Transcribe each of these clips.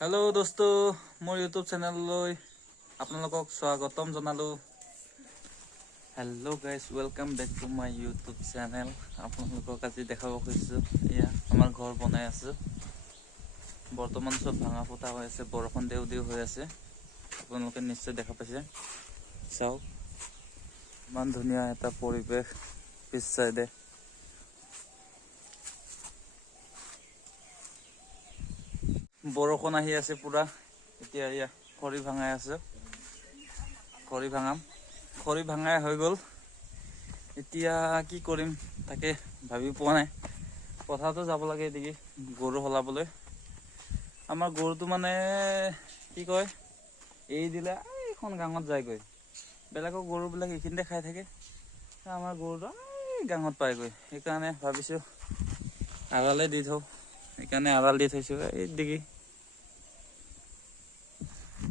Hello दोस्तों मोर YouTube channel आपलोक स्वागतम जनालो। Hello guys welcome back to my YouTube channel. आपलोक आज देखाब खुजिছো या आमार घर बनाई आछो। बर्तमान सब भाঙा फुटा হৈ আছে, बरखुण देउ देउ হৈ আছে। आपलोके निश्चय দেখা পাইছে। চাওক ইমান ধুনিয়া এটা পৰিবেশ পিছ সাইডে। বৰষুণ আহি আছে পুৰা। এতিয়া ইয়া খৰি ভাঙাই আছে, খৰি ভাঙাই হৈ গ'ল। এতিয়া কি কৰিম তাকে ভাবি পোৱা নাই। পথাৰতো যাব লাগে এদিকে গৰু হলাবলৈ। আমাৰ গৰুটো মানে কি কয় এই দিলে এইখন গাঙত যায়গৈ। বেলেগৰ গৰুবিলাক এইখিনিতে খাই থাকে, আমাৰ গৰুটো গাঙত পায়গৈ। সেইকাৰণে ভাবিছো আড়ালে দি থওঁ। সেইকাৰণে আড়াল দি থৈছো এইদিকে।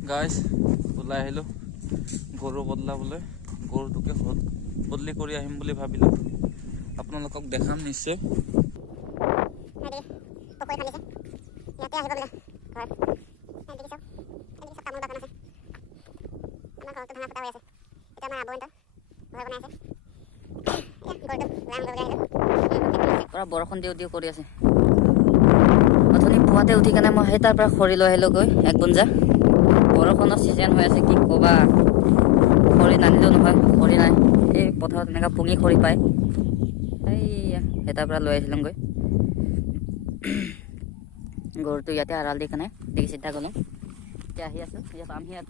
গাইস ওলাই আহিলো গৰু বদলাবলৈ। গৰুটোকে বদলি কৰি আহিম বুলি ভাবিলো। আপোনালোকক দেখাম নিশ্চয়। বৰষুণ দিও দিও কৰি আছে। অথনি পুৱাতে উঠি কেনে মই সেই তাৰ পৰা খৰি লৈ আহিলোগৈ এক গুঞ্জা। বৰষুণৰ চিজন হৈ আছে, কি ক'বা। খৰি নানিলেও নহয়, খৰি নাই। এই পথাৰত এনেকুৱা পুঙি খৰি পায়। এইয়া সেই তাৰ পৰা লৈ আহিলোগৈ। গৰুটো ইয়াতে আড়াল দি কেনে দেখি চিন্তা গ'লো। এতিয়া আহি আছো, ইয়াত আমি ইয়াত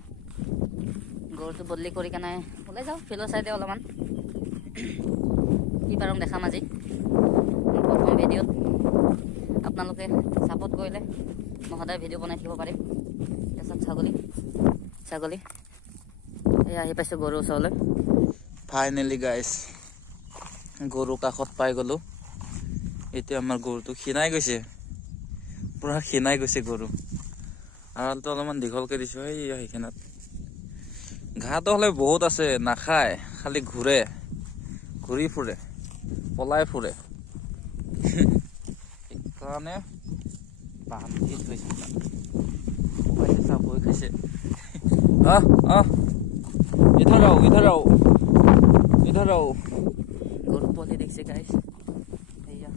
গৰুটো বদলি কৰি কেনে ওলাই যাওঁ ফিল্ডৰ চাইডে অলপমান। কি পাৰোঁ দেখাম আজি প্ৰথম ভিডিঅ'ত। আপোনালোকে ছাপোৰ্ট কৰিলে মই সদায় ভিডিঅ' বনাই থাকিব পাৰিম। তাৰপিছত ছাগলী এই আহি পাইছোঁ গৰুৰ ওচৰলৈ। ফাইনেলি গাইস গৰু কাষত পাই গ'লো। এতিয়া আমাৰ গৰুটো ক্ষীণাই গৈছে, পুৰা ক্ষীণাই গৈছে গৰু। আড়ালটো অলপমান দীঘলকে দিছো। সেইখিনিত ঘাঁহটো হ'লে বহুত আছে, নাখায়, খালি ঘূৰি ফুৰে, পলাই ফুৰে। সেইকাৰণে বান্ধি থৈছে। ভয় খাইছে। इधर आओ। গৰু পোৱালি দেখিছে গাইছ। এইয়া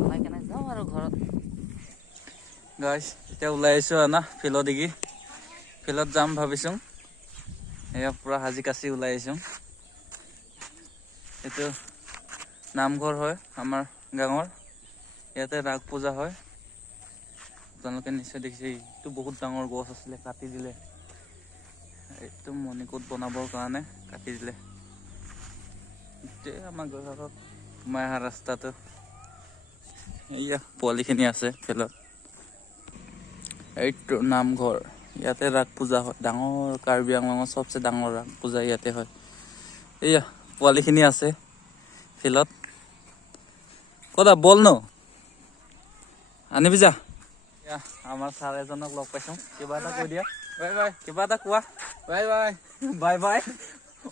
ওলাই কেনে যাওঁ আৰু ঘৰত। গাইছ এতিয়া ওলাই আহিছো না ফিল্ডৰ দিকে। ফিল্ডত যাম ভাবিছো। এয়া পুৰা সাজি কাচি ওলাই আহিছো। এইটো নামঘৰ হয় আমাৰ গাঁৱৰ। ইয়াতে ৰাগ পূজা হয়। আপোনালোকে নিশ্চয় দেখিছে। এইটো বহুত ডাঙৰ গছ আছিলে, কাটি দিলে। এইটো মণিকোট বনাবৰ কাৰণে কাটি দিলে। আমাৰ ঘৰত সোমাই অহা ৰাস্তাটো। এইয়া পোৱালিখিনি আছে ফিল্ডত। এইটো নামঘৰ, ইয়াতে ৰাগ পূজা হয়। ডাঙৰ কাৰ্বি আংলঙৰ চবচে ডাঙৰ ৰাগ পূজা ইয়াতে হয়। এইয়া পোৱালিখিনি আছে ফিল্ডত। ক'তা বল ন আনিবি যা। আমাৰ ছাৰ এজনক লগ পাইছো। কিবা এটা কৈ দিয়া। Bye bye. কিবা এটা কোৱা। Bye bye. Bye bye.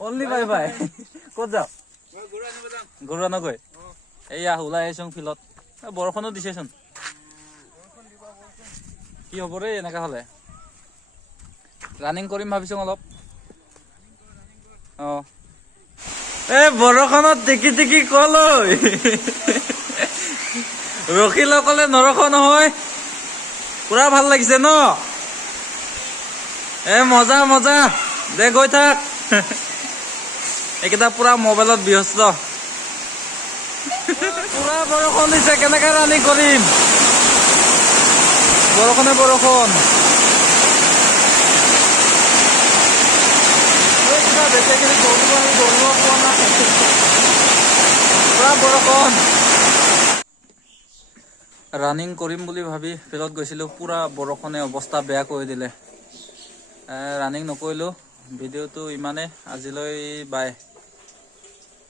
Only bye bye. ক'ত যাও? গৰু আনগৈ। এইয়া ওলাই আহিছো ফিল্ডত। বৰষুণো দিছেচোন। কি হ'ব ৰে এনেকা হ'লে? ৰানিং কৰিম ভাবিছো অলপ। বৰষুণত টিকি টিকি কলৈ ৰখিল অকলে নৰখ নহয়। পুৰা ভাল লাগিছে ন? মজা মজা দে গৈ থাক। এইকেইটা পুৰা মোবাইলত ব্যস্ত। পুৰা বৰষুণ দিছে, কেনেকে ৰানিং কৰিম? বৰষুণ পুৰা বৰষুণ। ৰানিং কৰিম বুলি ভাবি ফিল্ডত গৈছিলো, পুৰা বৰষুণে অৱস্থা বেয়া কৰি দিলে। ৰানিং নকৰিলো। ভিডিঅ'টো ইমানে আজিলৈ। বাই।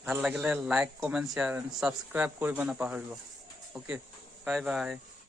ভাল লাগিলে like comment share and subscribe কৰিব নাপাহৰিব। Okay bye bye.